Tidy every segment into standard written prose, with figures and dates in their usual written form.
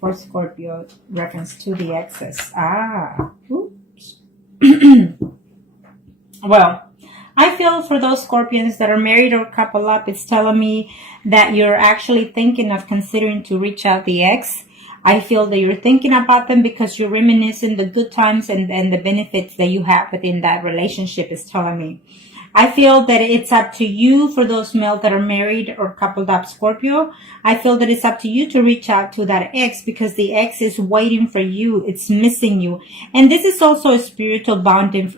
for Scorpio, reference to the exes. Oops. Well, I feel for those Scorpions that are married or couple up, it's telling me that you're actually thinking of considering to reach out the ex. I feel that you're thinking about them because you're reminiscing the good times and the benefits that you have within that relationship, is telling me. I feel that it's up to you for those males that are married or coupled up Scorpio. I feel that it's up to you to reach out to that ex because the ex is waiting for you. It's missing you. And this is also a spiritual bonding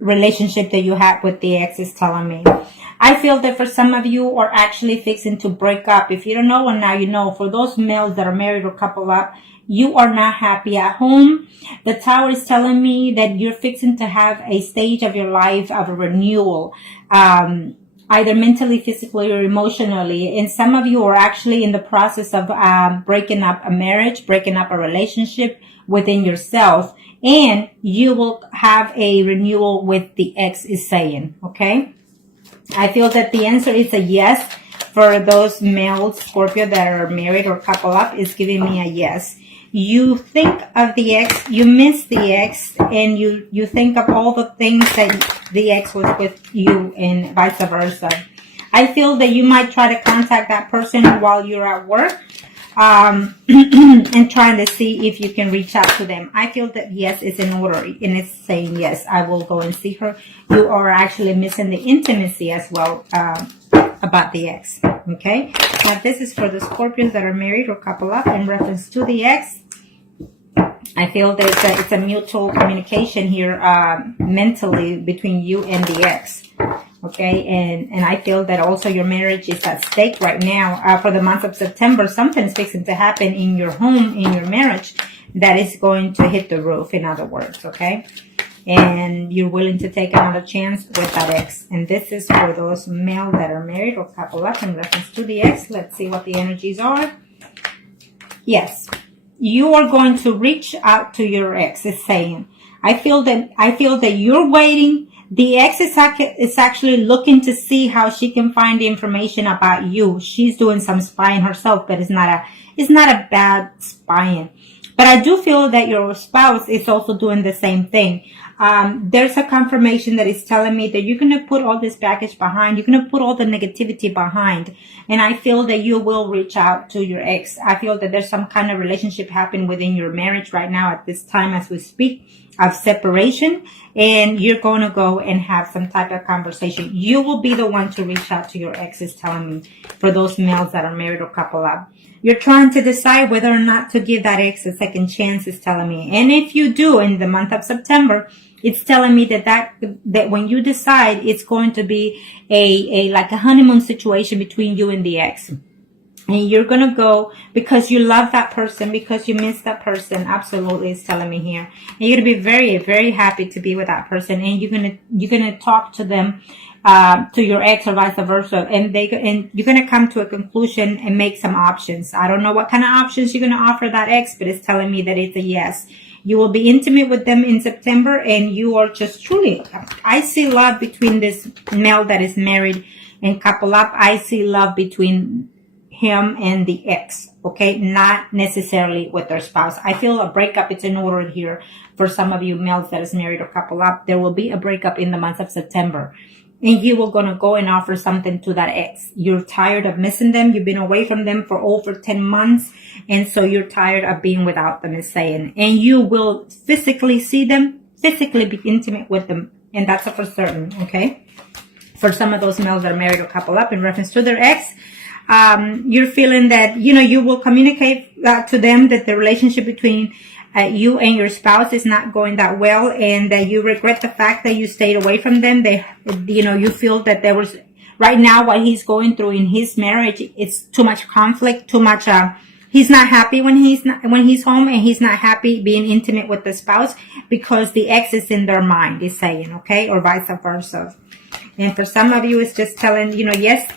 relationship that you have with the ex, is telling me. I feel that for some of you are actually fixing to break up. If you don't know, and now you know, for those males that are married or coupled up, you are not happy at home. The Tower is telling me that you're fixing to have a stage of your life of a renewal, either mentally, physically, or emotionally. And some of you are actually in the process of breaking up a marriage, breaking up a relationship within yourself. And you will have a renewal with the ex, is saying, okay? I feel that the answer is a yes. For those males, Scorpio, that are married or couple up, is giving me a yes. You think of the ex, you miss the ex, and you think of all the things that the ex was with you, and vice versa. I feel that you might try to contact that person while you're at work, and trying to see if you can reach out to them. I feel that yes is in order, and it's saying yes, I will go and see her. You are actually missing the intimacy as well about the ex. Okay, now this is for the Scorpions that are married or couple up in reference to the ex. I feel that it's a mutual communication here mentally between you and the ex. Okay, and I feel that also your marriage is at stake right now. For the month of September, something's fixing to happen in your home, in your marriage, that is going to hit the roof, in other words, okay? And you're willing to take another chance with that ex. And this is for those male that are married or couple up in reference to the ex. Let's see what the energies are. Yes, you are going to reach out to your ex, is saying. I feel that you're waiting. The ex is actually looking to see how she can find information about you. She's doing some spying herself, but it's not a bad spying. But I do feel that your spouse is also doing the same thing. There's a confirmation that is telling me that you're going to put all this baggage behind. You're going to put all the negativity behind. And I feel that you will reach out to your ex. I feel that there's some kind of relationship happening within your marriage right now at this time as we speak, of separation. And you're going to go and have some type of conversation. You will be the one to reach out to your ex, is telling me, for those males that are married or couple up. You're trying to decide whether or not to give that ex a second chance, is telling me. And if you do in the month of September, it's telling me that when you decide, it's going to be like a honeymoon situation between you and the ex. And you're going to go because you love that person, because you miss that person. Absolutely, it's telling me here. And you're going to be very, very happy to be with that person. And you're going to talk to them, to your ex or vice versa. And you're going to come to a conclusion and make some options. I don't know what kind of options you're going to offer that ex, but it's telling me that it's a yes. You will be intimate with them in September, and you are just truly, I see love between this male that is married and couple up. I see love between him and the ex, okay? Not necessarily with their spouse. I feel a breakup is in order here for some of you males that is married or couple up. There will be a breakup in the month of September. And you were going to go and offer something to that ex. You're tired of missing them. You've been away from them for over 10 months. And so you're tired of being without them, is saying. And you will physically see them, physically be intimate with them. And that's for certain, okay? For some of those males that are married or couple up in reference to their ex, you're feeling that, you will communicate to them that the relationship between you and your spouse is not going that well, and that you regret the fact that you stayed away from them. You feel that there was, right now, what he's going through in his marriage, it's too much conflict, too much, he's not happy when he's home, and he's not happy being intimate with the spouse because the ex is in their mind, is saying, okay, or vice versa. And for some of you, it's just telling, yes,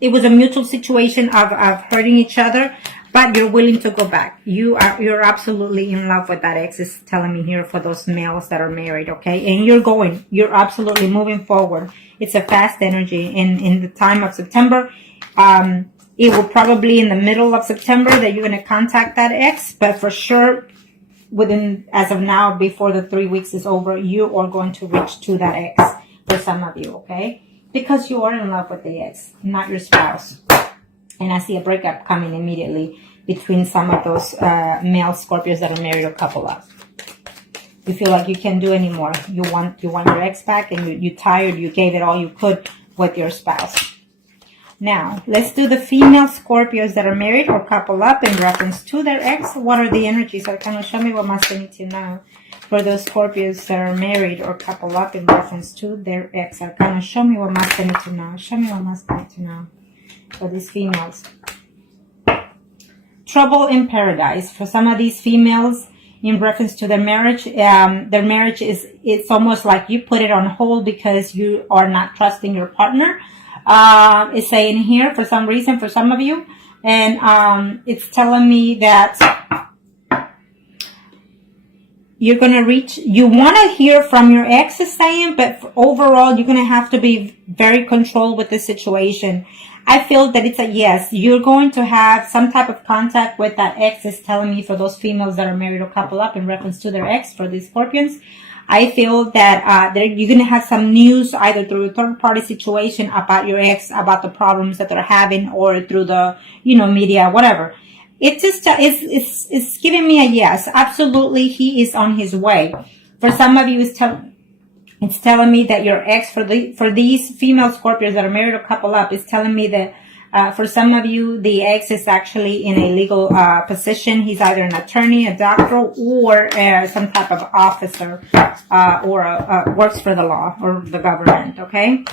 it was a mutual situation of hurting each other, but you're willing to go back. You're absolutely in love with that ex, is telling me here for those males that are married, okay? And you're absolutely moving forward. It's a fast energy. In the time of September, It will probably in the middle of September that you're going to contact that ex, but for sure within, as of now, before the 3 weeks is over, you are going to reach to that ex for some of you, okay? Because you are in love with the ex, not your spouse. And I see a breakup coming immediately between some of those male Scorpios that are married or couple up. You feel like you can't do anymore. You want your ex back, and you're tired. You gave it all you could with your spouse. Now, let's do the female Scorpios that are married or couple up in reference to their ex. What are the energies? Arcana, show me what must they need to know for those Scorpios that are married or couple up in reference to their ex. Arcana, show me what must they need to know. Show me what must they need to know for these females. Trouble in paradise. For some of these females, in reference to their marriage is, it's almost like you put it on hold because you are not trusting your partner. It's saying here for some reason for some of you, and it's telling me that you're going to reach, you want to hear from your ex is saying, but overall you're going to have to be very controlled with the situation. I feel that it's a yes. You're going to have some type of contact with that ex, is telling me for those females that are married or couple up in reference to their ex, for these Scorpions. I feel that you're going to have some news either through a third-party situation about your ex, about the problems that they're having, or through the, media, whatever. It just it's giving me a yes. Absolutely, he is on his way. For some of you, it's telling me that your ex, for these female Scorpios that are married or couple up, is telling me that for some of you, the ex is actually in a legal position. He's either an attorney, a doctor, or some type of officer, or works for the law or the government, okay?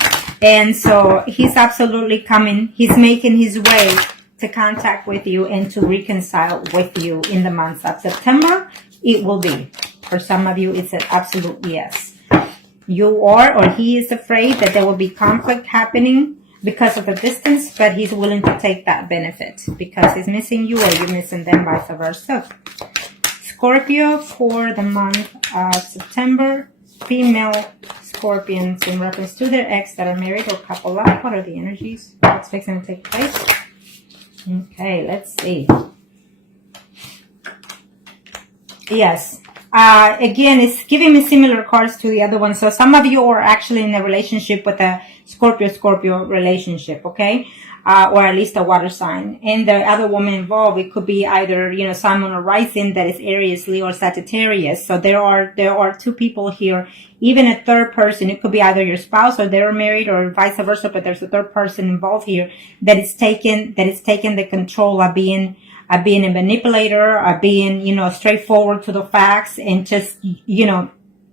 And so he's absolutely coming. He's making his way to contact with you and to reconcile with you in the month of September. It will be. For some of you, it's an absolute yes. You are, or he is afraid that there will be conflict happening because of the distance, but he's willing to take that benefit because he's missing you or you're missing them, vice versa. Scorpio for the month of September, female Scorpions in reference to their ex that are married or couple up. What are the energies? What's fixing to take place? Okay, let's see. Yes. Again, it's giving me similar cards to the other one. So some of you are actually in a relationship with a Scorpio relationship, okay? Or at least a water sign. And the other woman involved, it could be either, Sun, Moon, or Rising that is Aries, Leo, or Sagittarius. So there are two people here, even a third person. It could be either your spouse or they're married or vice versa, but there's a third person involved here that is taking the control of being a manipulator, of being, straightforward to the facts, and just,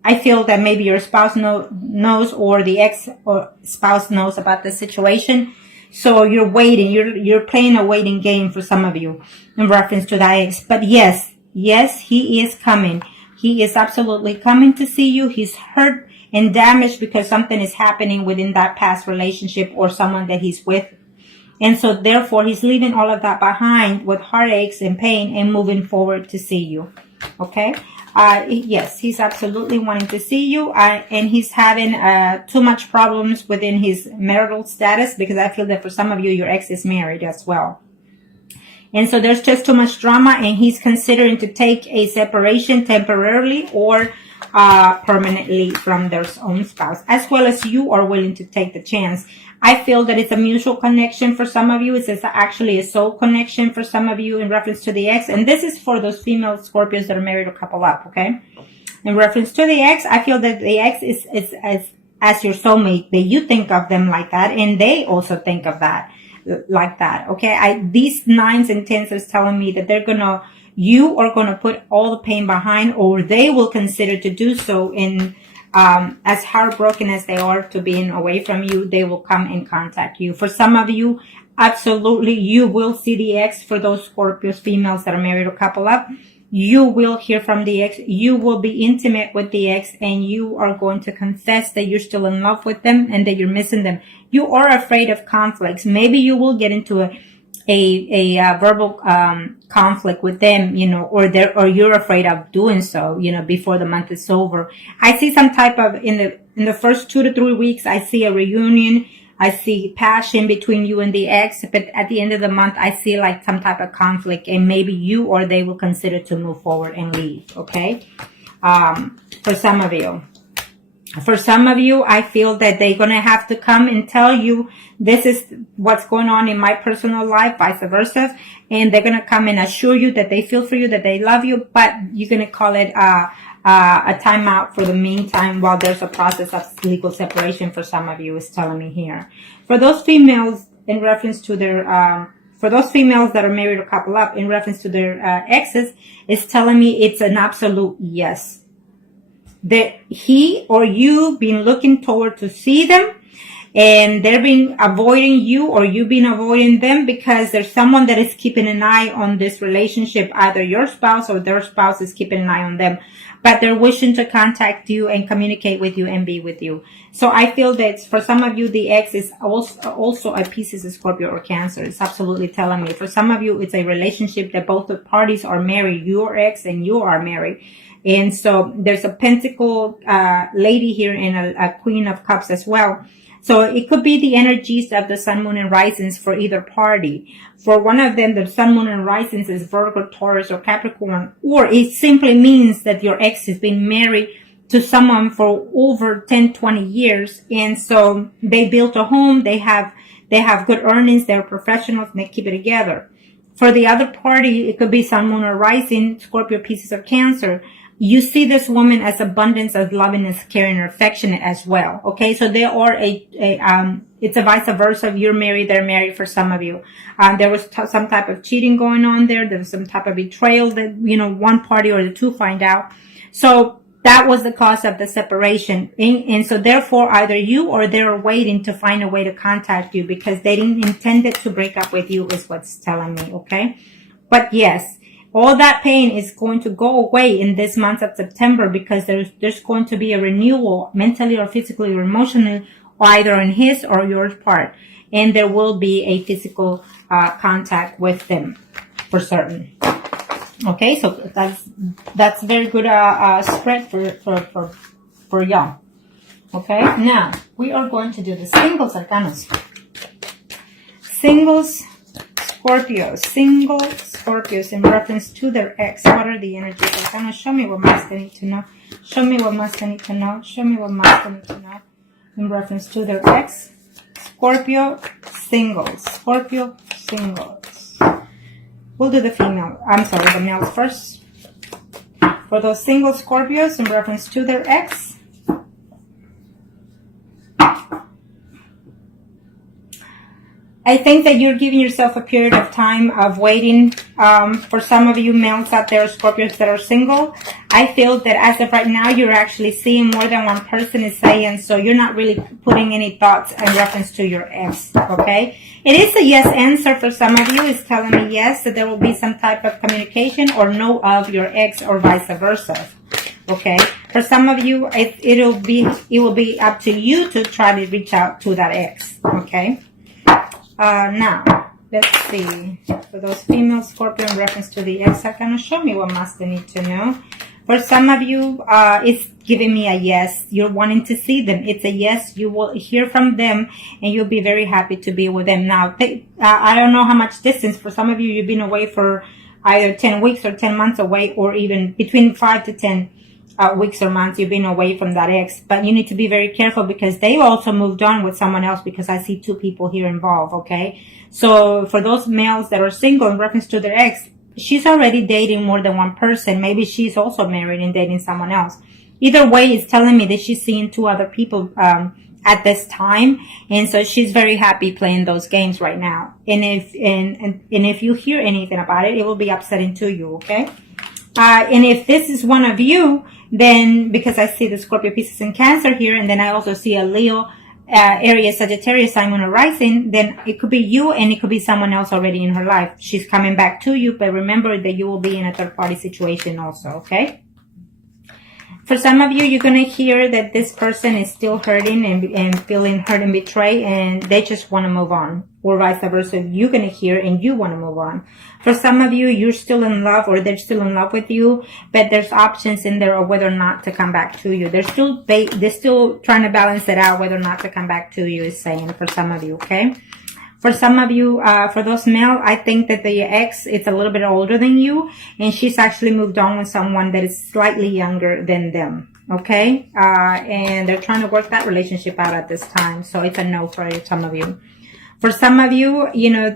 I feel that maybe your spouse knows, or the ex or spouse knows about the situation. So you're waiting, you're playing a waiting game for some of you in reference to that ex. But yes, he is coming. He is absolutely coming to see you. He's hurt and damaged because something is happening within that past relationship or someone that he's with. And so therefore he's leaving all of that behind with heartaches and pain and moving forward to see you. Okay. Yes, he's absolutely wanting to see you. And he's having, too much problems within his marital status, because I feel that for some of you, your ex is married as well. And so there's just too much drama, and he's considering to take a separation temporarily or permanently from their own spouse, as well as you are willing to take the chance. I feel that it's a mutual connection for some of you. It's actually a soul connection for some of you in reference to the ex. And this is for those female Scorpios that are married or couple up, okay? In reference to the ex, I feel that the ex is as your soulmate, that you think of them like that, and they also think of that like that, okay? These 9s and 10s is telling me that you are gonna put all the pain behind, or they will consider to do so. In as heartbroken as they are to being away from you, they will come and contact you. For some of you, absolutely, you will see the ex. For those Scorpios females that are married or couple up, you will hear from the ex. You will be intimate with the ex, and you are going to confess that you're still in love with them and that you're missing them. You are afraid of conflicts. Maybe you will get into a verbal conflict with them, or you're afraid of doing so, before the month is over. I see some type of in the first 2 to 3 weeks, I see a reunion I see passion between you and the ex, but at the end of the month, I see like some type of conflict, and maybe you or they will consider to move forward and leave, okay? For some of you. For some of you, I feel that they're going to have to come and tell you, this is what's going on in my personal life, vice versa. And they're going to come and assure you that they feel for you, that they love you, but you're going to call it a timeout for the meantime while there's a process of legal separation for some of you, is telling me here. For those females, in reference to their, for those females that are married or couple up, in reference to their exes, it's telling me it's an absolute yes. That he or you been looking toward to see them, and they've been avoiding you, or you've been avoiding them, because there's someone that is keeping an eye on this relationship. Either your spouse or their spouse is keeping an eye on them, but they're wishing to contact you and communicate with you and be with you. So I feel that for some of you, the ex is also a Pisces, a Scorpio, or Cancer. It's absolutely telling me. For some of you, it's a relationship that both the parties are married, your ex and you are married. And so there's a Pentacle lady here and a Queen of Cups as well. So it could be the energies of the Sun, Moon, and Risings for either party. For one of them, the Sun, Moon, and Risings is Virgo, Taurus, or Capricorn. Or it simply means that your ex has been married to someone for over 10, 20 years. And so they built a home. They have good earnings. They're professionals, and they keep it together. For the other party, it could be Sun, Moon, or Rising, Scorpio, Pisces, or Cancer. You see this woman as abundance, as loving, as caring, or affectionate as well. Okay, so they are it's a vice versa. If you're married, they're married for some of you. There was some type of cheating going on there. There was some type of betrayal that, one party or the two find out. So that was the cause of the separation. And so therefore, either you or they're waiting to find a way to contact you, because they didn't intend it to break up with you, is what's telling me. Okay, but yes. All that pain is going to go away in this month of September, because there's going to be a renewal, mentally or physically or emotionally, either on his or your part. And there will be a physical contact with them for certain. Okay, so that's very good spread for y'all. Okay, now we are going to do the singles arcanas. Singles Scorpios in reference to their ex. What are the energies? Arcana, show me what must they need to know. Show me what must they need to know. Show me what must they need to know in reference to their ex. Scorpio singles. Scorpio singles. We'll do the the males first. For those single Scorpios in reference to their ex. I think that you're giving yourself a period of time of waiting. For some of you males out there, Scorpios that are single, I feel that as of right now, you're actually seeing more than one person is saying, so you're not really putting any thoughts in reference to your ex, okay? It is a yes answer for some of you. It's telling me yes, that there will be some type of communication or no of your ex, or vice versa, okay? For some of you, it will be up to you to try to reach out to that ex, okay? Now, let's see. For those female Scorpio in reference to the ex, Arcana, show me what must they need to know. For some of you, it's giving me a yes. You're wanting to see them. It's a yes. You will hear from them, and you'll be very happy to be with them. Now, I don't know how much distance. For some of you, you've been away for either 10 weeks or 10 months away, or even between 5 to 10 weeks or months you've been away from that ex. But you need to be very careful, because they've also moved on with someone else, because I see two people here involved, okay? So for those males that are single in reference to their ex, she's already dating more than one person. Maybe she's also married and dating someone else. Either way, it's telling me that she's seeing two other people at this time, and so she's very happy playing those games right now. And if you hear anything about it, it will be upsetting to you, okay? And if this is one of you, then, because I see the Scorpio, Pisces, and Cancer here, and then I also see a Leo, Aries, Sagittarius, Moon, or Rising, then it could be you, and it could be someone else already in her life. She's coming back to you, but remember that you will be in a third-party situation also, okay? For some of you, you're going to hear that this person is still hurting and feeling hurt and betrayed, and they just want to move on, or vice versa. You're going to hear and you want to move on. For some of you, you're still in love, or they're still in love with you, but there's options in there of whether or not to come back to you. They're still trying to balance it out whether or not to come back to you, is saying for some of you, okay? For some of you, for those male, I think that the ex is a little bit older than you, and she's actually moved on with someone that is slightly younger than them, okay? And they're trying to work that relationship out at this time, so it's a no for some of you. For some of you, you know,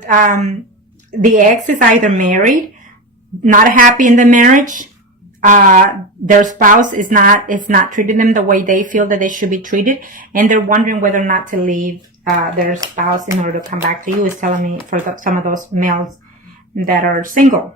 the ex is either married, not happy in the marriage, their spouse is not treating them the way they feel that they should be treated, and they're wondering whether or not to leave their spouse in order to come back to you, is telling me for some of those males that are single.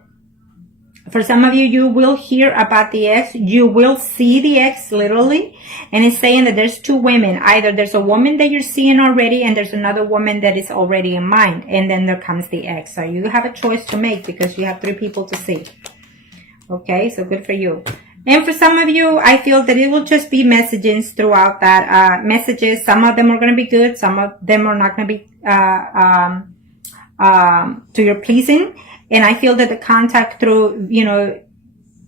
For some of you, you will hear about the ex. You will see the ex literally, and it's saying that there's two women. Either there's a woman that you're seeing already, and there's another woman that is already in mind, and then there comes the ex. So you have a choice to make because you have 3 people to see. Okay, so good for you. And for some of you, I feel that it will just be messages throughout that, messages. Some of them are going to be good. Some of them are not going to be, to your pleasing. And I feel that the contact through, you know,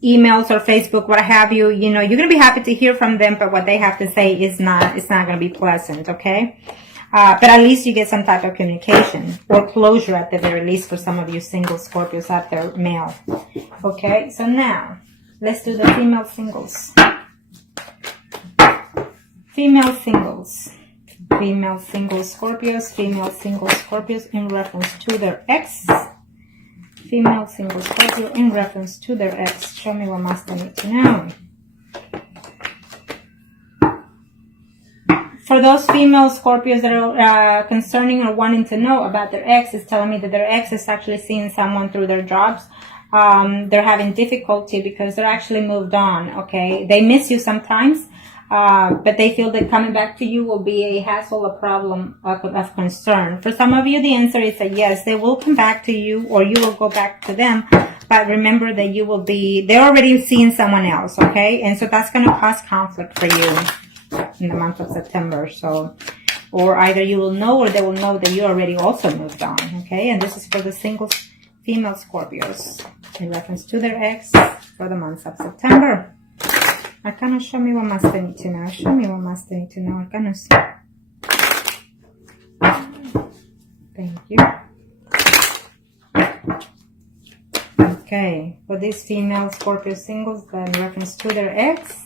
emails or Facebook, what have you, you know, you're going to be happy to hear from them, but what they have to say is it's not going to be pleasant. Okay. But at least you get some type of communication or closure at the very least for some of you single Scorpios out there, male. Okay. So now, let's do the female singles. Female singles. Female single Scorpios. Female single Scorpios in reference to their ex. Female single Scorpio in reference to their ex. Show me what must I need to know. For those female Scorpios that are concerning or wanting to know about their ex, is telling me that their ex is actually seeing someone through their jobs. They're having difficulty because they're actually moved on, okay? They miss you sometimes, but they feel that coming back to you will be a hassle, a problem of concern. For some of you, the answer is a yes. They will come back to you, or you will go back to them. But remember that they're already seeing someone else, okay? And so that's going to cause conflict for you in the month of September. So, or either you will know, or they will know that you already also moved on, okay? And this is for the single female Scorpios in reference to their ex for the month of September. Arcana, show me what must I need to know. Show me what must I need to know, Arcanos. Thank you. Okay, for these female Scorpio singles in reference to their ex,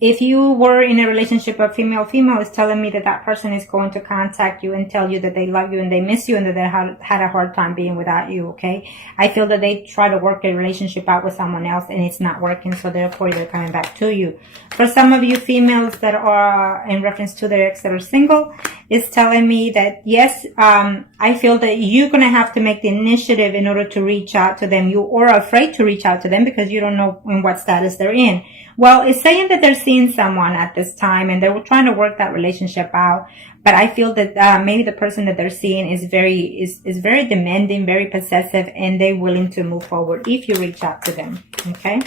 if you were in a relationship of female-female, it's telling me that that person is going to contact you and tell you that they love you and they miss you and that they had a hard time being without you, okay? I feel that they try to work a relationship out with someone else and it's not working, so therefore they're coming back to you. For some of you females that are in reference to their ex that are single, it's telling me that, yes, I feel that you're going to have to make the initiative in order to reach out to them. You are afraid to reach out to them because you don't know in what status they're in. Well, it's saying that they're seeing someone at this time and they were trying to work that relationship out. But I feel that maybe the person that they're seeing is very demanding, very possessive, and they're willing to move forward if you reach out to them. Okay.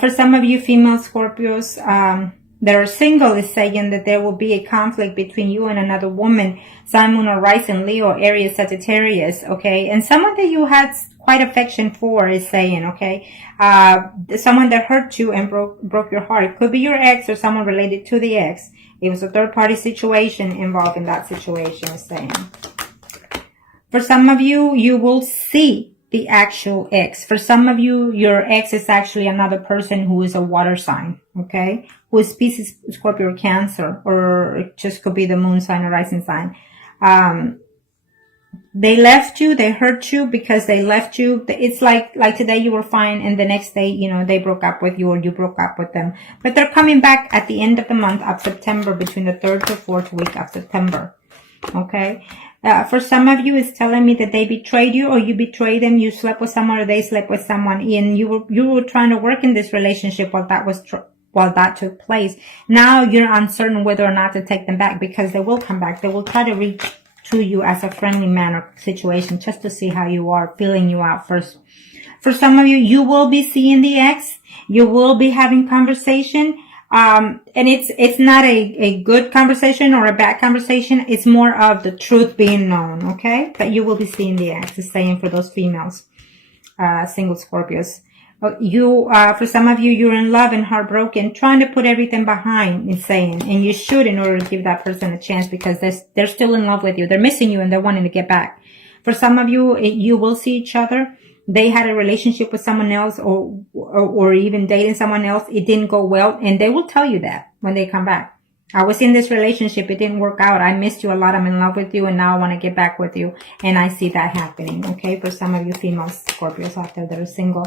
For some of you female Scorpios that are single, is saying that there will be a conflict between you and another woman, Sun, Moon, or Rising, Leo, Aries, Sagittarius. Okay, and someone that you had quite affection for is saying, okay, someone that hurt you and broke your heart. It could be your ex or someone related to the ex. It was a third-party situation involved in that situation, is saying. For some of you, you will see the actual ex. For some of you, your ex is actually another person who is a water sign, okay, who is Pisces, Scorpio, or Cancer, or it just could be the moon sign or rising sign. They left you, they hurt you because they left you. It's like today you were fine and the next day, you know, they broke up with you or you broke up with them. But they're coming back at the end of the month of September, between the 3rd to 4th week of September. Okay. For some of you, it's telling me that they betrayed you or you betrayed them. You slept with someone or they slept with someone, and you were trying to work in this relationship while that took place. Now you're uncertain whether or not to take them back because they will come back. They will try to reach to you as a friendly manner situation just to see how you are, feeling you out first. For some of you, you will be seeing the ex. You will be having conversation. And it's not a good conversation or a bad conversation. It's more of the truth being known, okay? But you will be seeing the ex. It's saying for those females, single Scorpios. For some of you, you're in love and heartbroken, trying to put everything behind, it's saying. And you should, in order to give that person a chance, because they're still in love with you. They're missing you and they're wanting to get back. For some of you, you will see each other. They had a relationship with someone else or even dating someone else. It didn't go well. And they will tell you that when they come back. I was in this relationship. It didn't work out. I missed you a lot. I'm in love with you. And now I want to get back with you. And I see that happening. Okay. For some of you female Scorpios out there that are single.